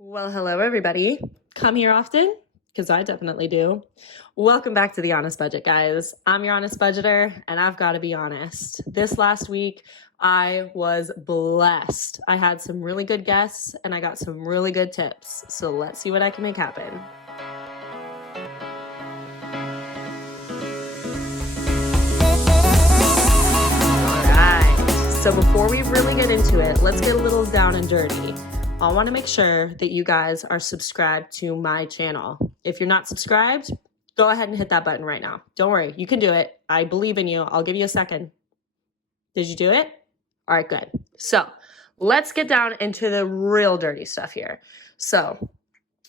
Well, hello, everybody. Come here often? Because I definitely do. Welcome back to The Honest Budget, guys. I'm your honest budgeter, and I've got to be honest. This last week, I was blessed. I had some really good guests, and I got some really good tips. So let's see what I can make happen. So before we really get into it, let's get a little down and dirty. I want to make sure that you guys are subscribed to my channel. If you're not subscribed, go ahead and hit that button right now. Don't worry, you can do it. I believe in you. I'll give you a second. Did you do it? All right, good. So let's get down into the real dirty stuff here. So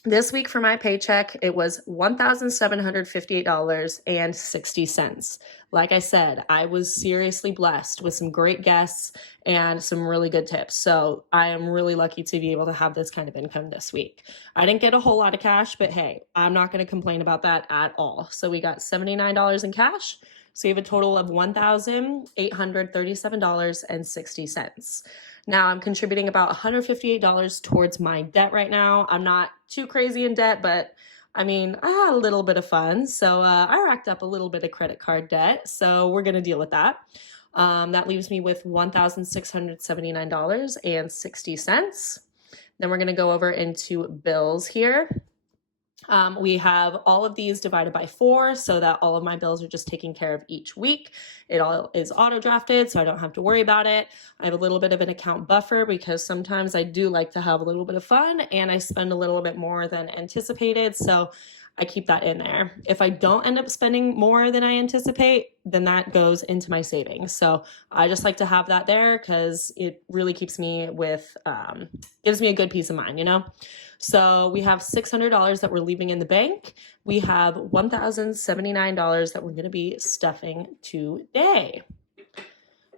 this week for my paycheck, it was $1,758.60. Like I said, I was seriously blessed with some great guests and some really good tips. So I am really lucky to be able to have this kind of income this week. I didn't get a whole lot of cash, but hey, I'm not going to complain about that at all. So we got $79 in cash. So you have a total of $1,837.60. Now I'm contributing about $158 towards my debt right now. I'm not too crazy in debt, but I mean, I had a little bit of fun. So I racked up a little bit of credit card debt. So we're going to deal with that. That leaves me with $1,679.60. Then we're going to go over into bills here. We have all of these divided by 4 so that all of my bills are just taken care of each week. It all is auto drafted, so I don't have to worry about it. I have a little bit of an account buffer because sometimes I do like to have a little bit of fun and I spend a little bit more than anticipated. So I keep that in there. If I don't end up spending more than I anticipate, then that goes into my savings. So I just like to have that there because it really keeps me with, gives me a good peace of mind, you know? So we have $600 that we're leaving in the bank. We have $1,079 that we're going to be stuffing today.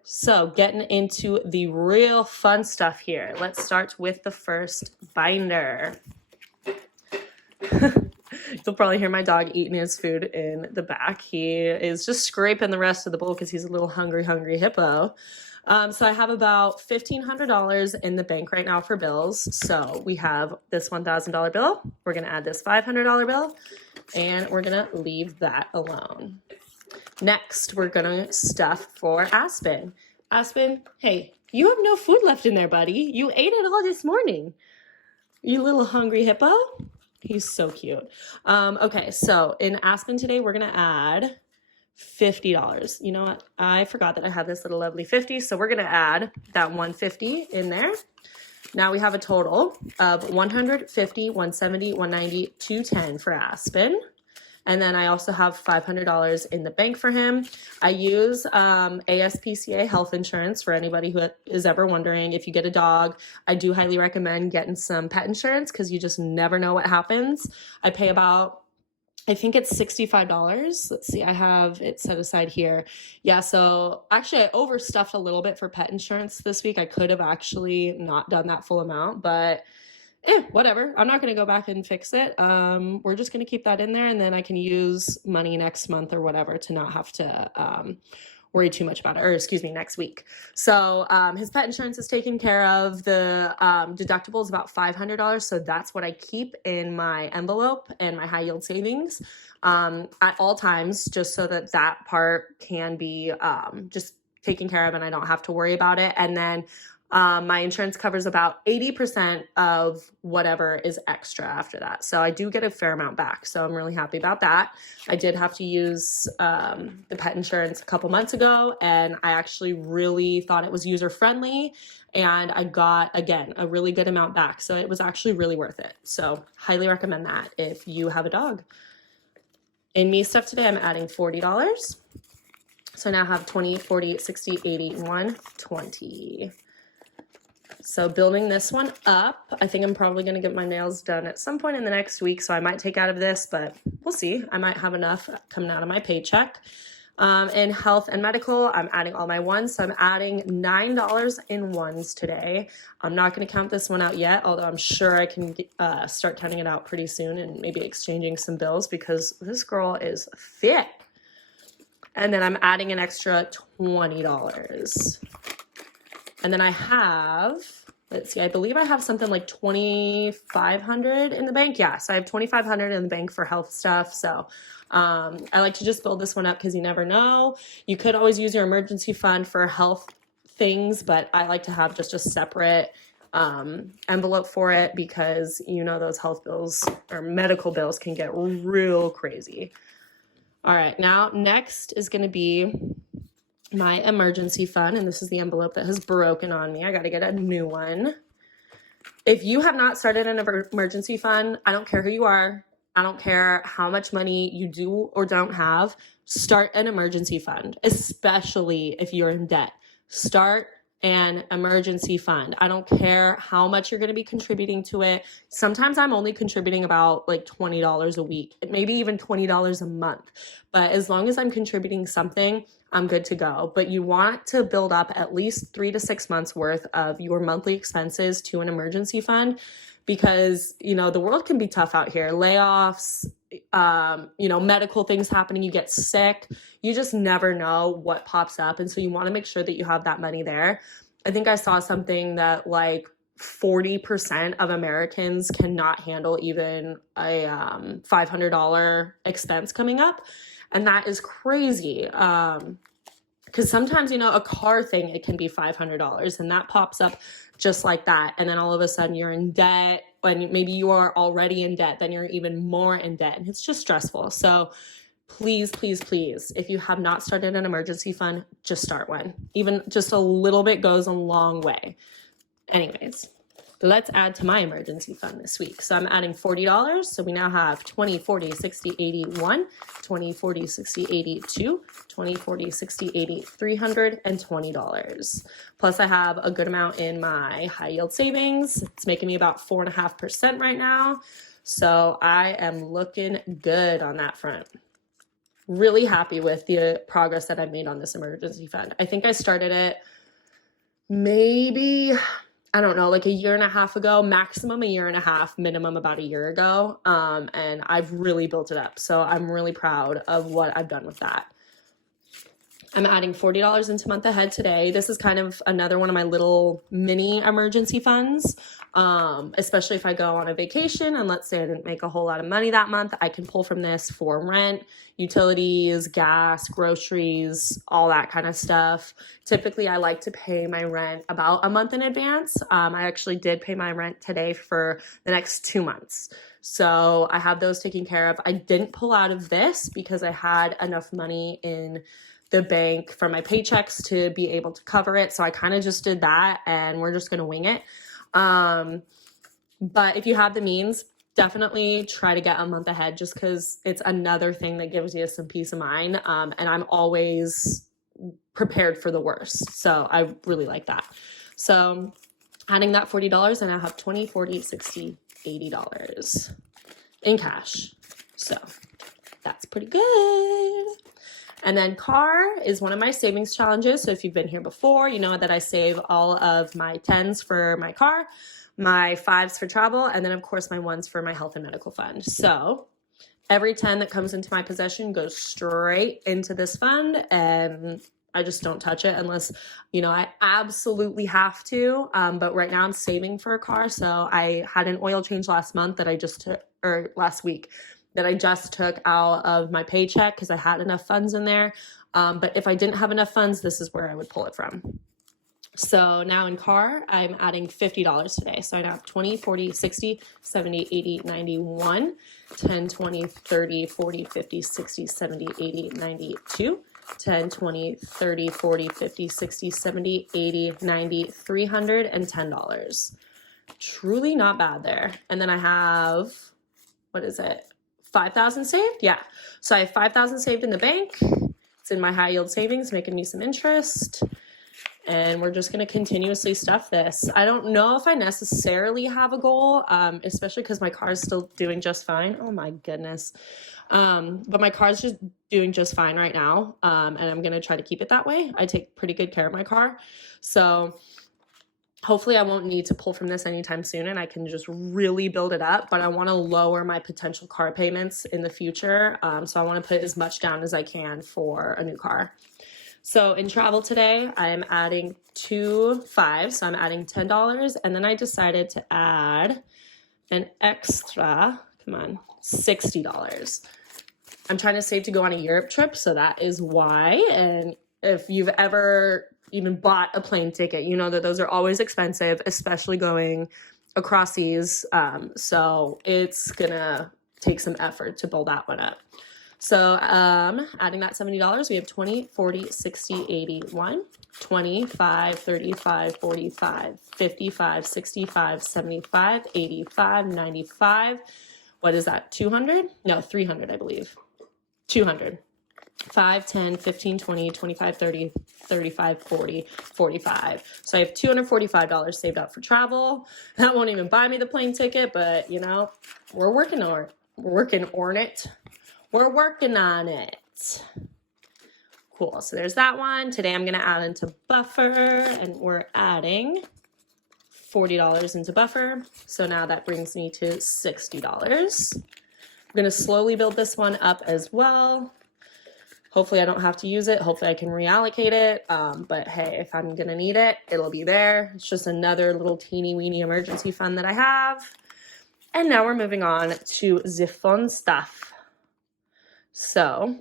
So getting into the real fun stuff here. Let's start with the first binder. You'll probably hear my dog eating his food in the back. He is just scraping the rest of the bowl because he's a little hungry hippo. So I have about $1,500 in the bank right now for bills. So we have this $1,000 bill. We're going to add this $500 bill, and we're going to leave that alone. Next, we're going to stuff for Aspen. Aspen, hey, you have no food left in there, buddy. You ate it all this morning. You little hungry hippo. He's so cute. Okay, so in Aspen today, we're going to add $50. You know what? I forgot that I had this little lovely 50, so we're going to add that 150 in there. Now we have a total of 150, 170, 190, 210 for Aspen. And then I also have $500 in the bank for him. I use ASPCA health insurance for anybody who is ever wondering. If you get a dog, I do highly recommend getting some pet insurance because you just never know what happens. I pay about, I think it's $65. Let's see, I have it set aside here. Yeah, so actually I overstuffed a little bit for pet insurance this week. I could have actually not done that full amount, but whatever. I'm not going to go back and fix it. We're just going to keep that in there, and then I can use money next month or whatever to not have to worry too much about it, or excuse me, next week. So his pet insurance is taken care of. The deductible is about $500, so that's what I keep in my envelope and my high yield savings at all times, just so that that part can be just taken care of and I don't have to worry about it. And then my insurance covers about 80% of whatever is extra after that. So I do get a fair amount back. So I'm really happy about that. I did have to use the pet insurance a couple months ago, and I actually really thought it was user friendly, and I got, again, a really good amount back. So it was actually really worth it. So highly recommend that if you have a dog. In me stuff today, I'm adding $40. So now I have 20, 40, 60, 80, 120. So building this one up, I think I'm probably going to get my nails done at some point in the next week, so I might take out of this, but we'll see. I might have enough coming out of my paycheck. In health and medical, I'm adding all my ones, so I'm adding $9 in ones today. I'm not going to count this one out yet, although I'm sure I can start counting it out pretty soon and maybe exchanging some bills because this girl is thick. And then I'm adding an extra $20. And then I have let's see, I believe I have something like 2,500 in the bank. Yes, I have 2,500 in the bank for health stuff. So I like to just build this one up because you never know. You could always use your emergency fund for health things, but I like to have just a separate envelope for it because you know those health bills or medical bills can get real crazy. All right, now next is going to be my emergency fund, and this is the envelope that has broken on me. I got to get a new one. If you have not started an emergency fund, I don't care who you are. I don't care how much money you do or don't have. Start an emergency fund, especially if you're in debt. Start an emergency fund. I don't care how much you're going to be contributing to it. Sometimes I'm only contributing about like $20 a week, maybe even $20 a month. But as long as I'm contributing something, I'm good to go. But you want to build up at least 3 to 6 months worth of your monthly expenses to an emergency fund because, you know, the world can be tough out here. Layoffs, you know, medical things happening, you get sick, you just never know what pops up. And so you want to make sure that you have that money there. I think I saw something that like 40% of Americans cannot handle even a $500 expense coming up. And that is crazy. Because sometimes, you know, a car thing, it can be $500 and that pops up just like that. And then all of a sudden you're in debt, and maybe you are already in debt, then you're even more in debt. And it's just stressful. So please, please, please, if you have not started an emergency fund, just start one. Even just a little bit goes a long way. Anyways, let's add to my emergency fund this week. So I'm adding $40. So we now have 20, 40, 60, 81, 20, 40, 60, 82, 20, 40, 60, 80, $320. Plus I have a good amount in my high yield savings. It's making me about 4.5% right now. So I am looking good on that front. Really happy with the progress that I've made on this emergency fund. I think I started it maybe, I don't know, like a year and a half ago, maximum a year and a half, minimum about a year ago. And I've really built it up. So I'm really proud of what I've done with that. I'm adding $40 into month ahead today. This is kind of another one of my little mini emergency funds, especially if I go on a vacation and let's say I didn't make a whole lot of money that month, I can pull from this for rent, utilities, gas, groceries, all that kind of stuff. Typically, I like to pay my rent about a month in advance. I actually did pay my rent today for the next 2 months. So I have those taken care of. I didn't pull out of this because I had enough money in the bank for my paychecks to be able to cover it. So I kind of just did that and we're just going to wing it. But if you have the means, definitely try to get a month ahead just because it's another thing that gives you some peace of mind. And I'm always prepared for the worst. So I really like that. So adding that $40 and I have 20, 40, 60, $80 in cash. So that's pretty good. And then car is one of my savings challenges. So if you've been here before, you know that I save all of my 10s for my car, my 5s for travel, and then of course my 1s for my health and medical fund. So every 10 that comes into my possession goes straight into this fund and I just don't touch it unless, you know, I absolutely have to. But right now I'm saving for a car. So I had an oil change last month that I just took, or last week, that I just took out of my paycheck because I had enough funds in there. But if I didn't have enough funds, this is where I would pull it from. So now in car, I'm adding $50 today. So I now have 20, 40, 60, 70, 80, 91, 10, 20, 30, 40, 50, 60, 70, 80, 92, 10, 20, 30, 40, 50, 60, 70, 80, 90, $310. Truly not bad there. And then I have, what is it? 5,000 saved? Yeah. So I have 5,000 saved in the bank. It's in my high yield savings, making me some interest. And we're just going to continuously stuff this. I don't know if I necessarily have a goal, especially because my car is still doing just fine. Oh my goodness. But my car is just doing just fine right now. And I'm going to try to keep it that way. I take pretty good care of my car. So hopefully I won't need to pull from this anytime soon and I can just really build it up, but I want to lower my potential car payments in the future. So I want to put as much down as I can for a new car. So in travel today, I am adding 2 5, so I'm adding $10, and then I decided to add an extra, come on, $60. I'm trying to save to go on a Europe trip, so that is why. And if you've ever even bought a plane ticket, you know that those are always expensive, especially going across seas. So it's gonna take some effort to build that one up. So adding that $70, we have 20, 40, 60, 80, 1, 25, 35, 45, 55, 65, 75, 85, 95. What is that, 200? No, 300, I believe. 200. 5, 10, 15, 20, 25, 30, 35, 40, 45. So I have $245 saved up for travel. That won't even buy me the plane ticket, but you know, we're working on it. We're working on it. Cool. So there's that one. Today I'm going to add into buffer, and we're adding $40 into buffer. So now that brings me to $60. I'm going to slowly build this one up as well. Hopefully I don't have to use it. Hopefully I can reallocate it. But hey, if I'm going to need it, it'll be there. It's just another little teeny weeny emergency fund that I have. And now we're moving on to the fun stuff. So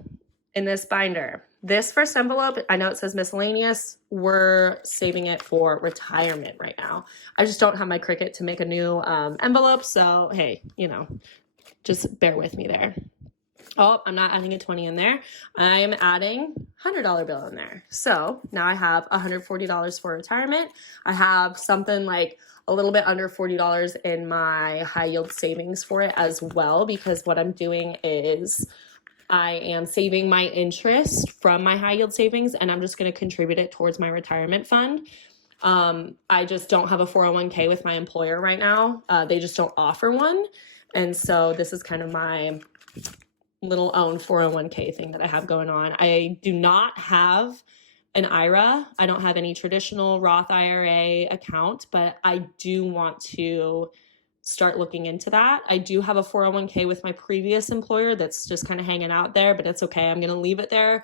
in this binder, this first envelope, I know it says miscellaneous. We're saving it for retirement right now. I just don't have my Cricut to make a new envelope. So hey, you know, just bear with me there. Oh, I'm not adding a 20 in there. I'm adding $100 bill in there. So now I have $140 for retirement. I have something like a little bit under $40 in my high yield savings for it as well, because what I'm doing is I am saving my interest from my high yield savings, and I'm just going to contribute it towards my retirement fund. I just don't have a 401k with my employer right now. They just don't offer one. And so this is kind of my little own 401k thing that I have going on. I do not have an IRA. I don't have any traditional Roth IRA account, but I do want to start looking into that. I do have a 401k with my previous employer that's just kind of hanging out there, but it's okay. I'm going to leave it there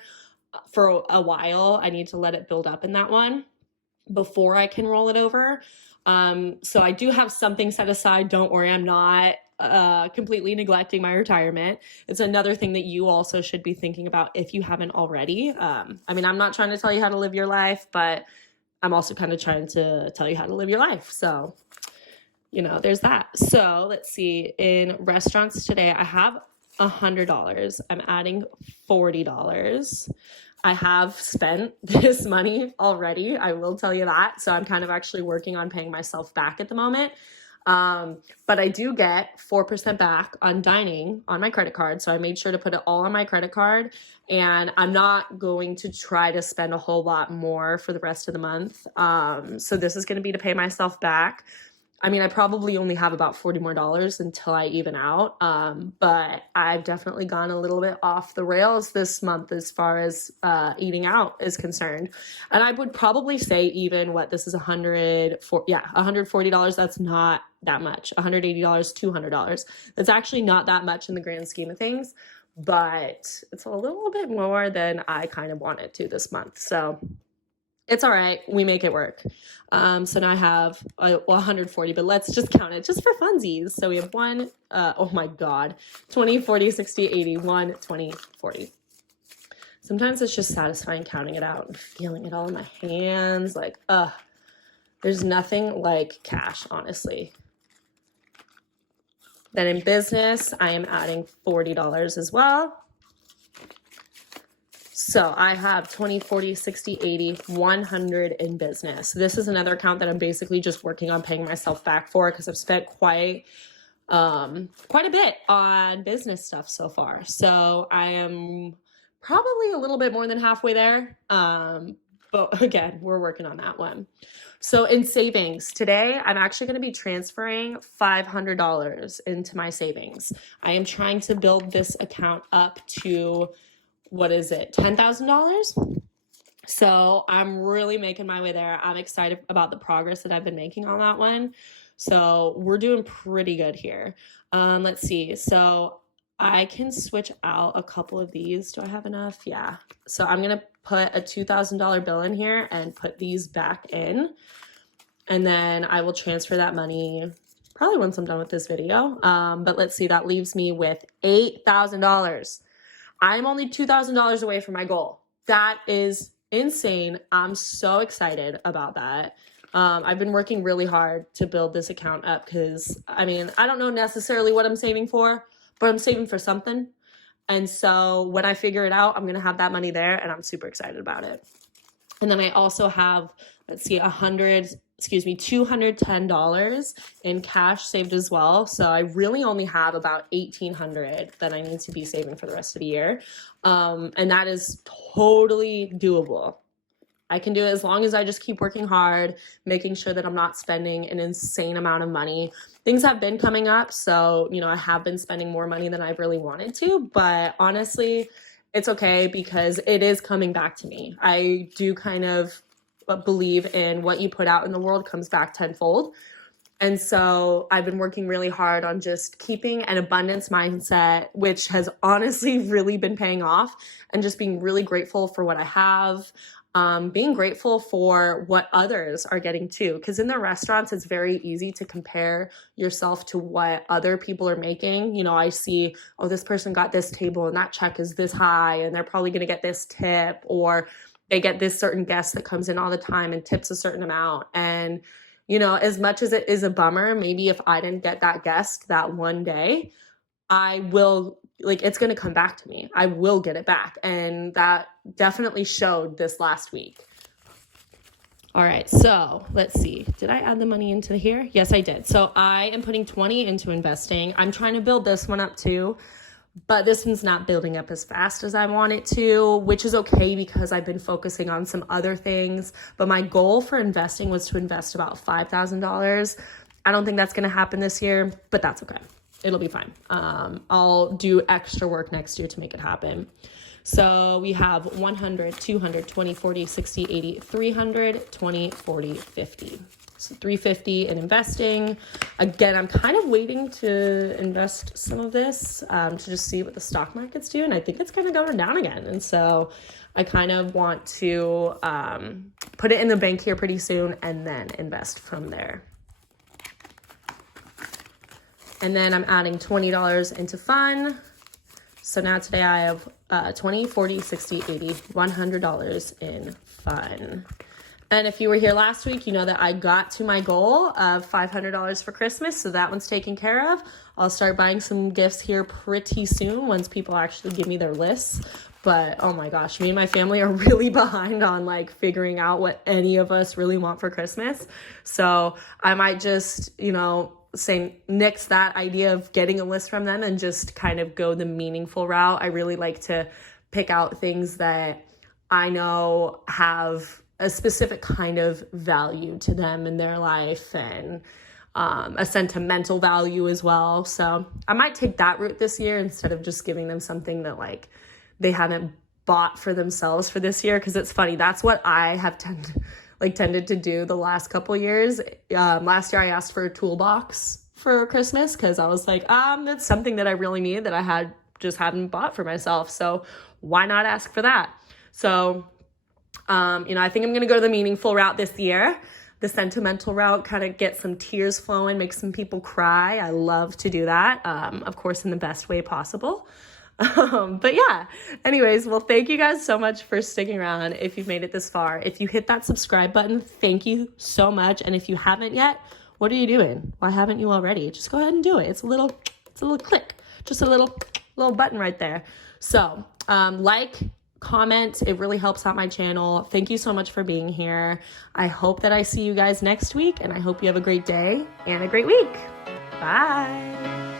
for a while. I need to let it build up in that one before I can roll it over. So I do have something set aside. Don't worry, I'm not completely neglecting my retirement. It's another thing that you also should be thinking about if you haven't already. I mean, I'm not trying to tell you how to live your life, but I'm also kind of trying to tell you how to live your life. So, you know, there's that. So let's see. In restaurants today, I have $100. I'm adding $40. I have spent this money already. I will tell you that. So I'm kind of actually working on paying myself back at the moment. But I do get 4% back on dining on my credit card. So I made sure to put it all on my credit card, and I'm not going to try to spend a whole lot more for the rest of the month. So this is going to be to pay myself back. I mean, I probably only have about $40 more until I even out. But I've definitely gone a little bit off the rails this month as far as eating out is concerned. And I would probably say even this is $140. That's not that much. $180, $200. That's actually not that much in the grand scheme of things, but it's a little bit more than I kind of wanted to this month. So it's all right. We make it work. So now I have 140, but let's just count it just for funsies. So we have 20, 40, 60, 80, 20, 40. Sometimes it's just satisfying counting it out and feeling it all in my hands. Like, there's nothing like cash, honestly. Then in business, I am adding $40 as well. So I have 20, 40, 60, 80, 100 in business. This is another account that I'm basically just working on paying myself back for, because I've spent quite a bit on business stuff so far. So I am probably a little bit more than halfway there. But again, we're working on that one. So in savings today, I'm actually going to be transferring $500 into my savings. I am trying to build this account up to, $10,000? So I'm really making my way there. I'm excited about the progress that I've been making on that one. So we're doing pretty good here. Let's see. So I can switch out a couple of these. Do I have enough? Yeah. So I'm going to put a $2,000 bill in here and put these back in. And then I will transfer that money probably once I'm done with this video. But let's see, that leaves me with $8,000. I'm only $2,000 away from my goal. That is insane. I'm so excited about that. I've been working really hard to build this account up because, I mean, I don't know necessarily what I'm saving for, but I'm saving for something. And so when I figure it out, I'm going to have that money there and I'm super excited about it. And then I also have, let's see, $210 in cash saved as well. So I really only have about $1,800 that I need to be saving for the rest of the year. And that is totally doable. I can do it as long as I just keep working hard, making sure that I'm not spending an insane amount of money. Things have been coming up, so, you know, I have been spending more money than I really wanted to, but honestly, it's okay because it is coming back to me. I do kind of believe in what you put out in the world comes back tenfold. And so I've been working really hard on just keeping an abundance mindset, which has honestly really been paying off, and just being really grateful for what I have. Being grateful for what others are getting too. Because in the restaurants, it's very easy to compare yourself to what other people are making. You know, I see, oh, this person got this table and that check is this high and they're probably going to get this tip, or they get this certain guest that comes in all the time and tips a certain amount. And, you know, as much as it is a bummer, maybe if I didn't get that guest that one day, I will, like, it's going to come back to me. I will get it back. And that definitely showed this last week. All right, so let's see. Did I add the money into here? Yes, I did. So I am putting 20 into investing. I'm trying to build this one up too, but this one's not building up as fast as I want it to, which is okay because I've been focusing on some other things. But my goal for investing was to invest about $5,000. I don't think that's going to happen this year, but that's okay. It'll be fine. I'll do extra work next year to make it happen. So we have 100, 200, 20, 40, 60, 80, 300, 20, 40, 50. So 350 in investing. Again, I'm kind of waiting to invest some of this to just see what the stock market's doing. I think it's kind of going down again. And so I kind of want to put it in the bank here pretty soon and then invest from there. And then I'm adding $20 into fun. So now today I have 20, 40, 60, 80, $100 in fun. And if you were here last week, you know that I got to my goal of $500 for Christmas. So that one's taken care of. I'll start buying some gifts here pretty soon once people actually give me their lists. But oh my gosh, me and my family are really behind on like figuring out what any of us really want for Christmas. So I might just, you know, nix that idea of getting a list from them and just kind of go the meaningful route. I really like to pick out things that I know have a specific kind of value to them in their life and a sentimental value as well. So I might take that route this year instead of just giving them something that like they haven't bought for themselves for this year. Because it's funny, that's what I have tended to do the last couple years. Last year I asked for a toolbox for Christmas because I was like, that's something that I really need that I hadn't bought for myself. So why not ask for that? So, you know, I think I'm going to go the meaningful route this year. The sentimental route, kind of get some tears flowing, make some people cry. I love to do that. Of course, in the best way possible. But yeah, anyways, well, thank you guys so much for sticking around if you've made it this far. If you hit that subscribe button, thank you so much. And if you haven't yet, what are you doing? Why haven't you already? Just go ahead and do it. It's a little click, just a little button right there. So, like, comment, it really helps out my channel. Thank you so much for being here. I hope that I see you guys next week, and I hope you have a great day and a great week. Bye.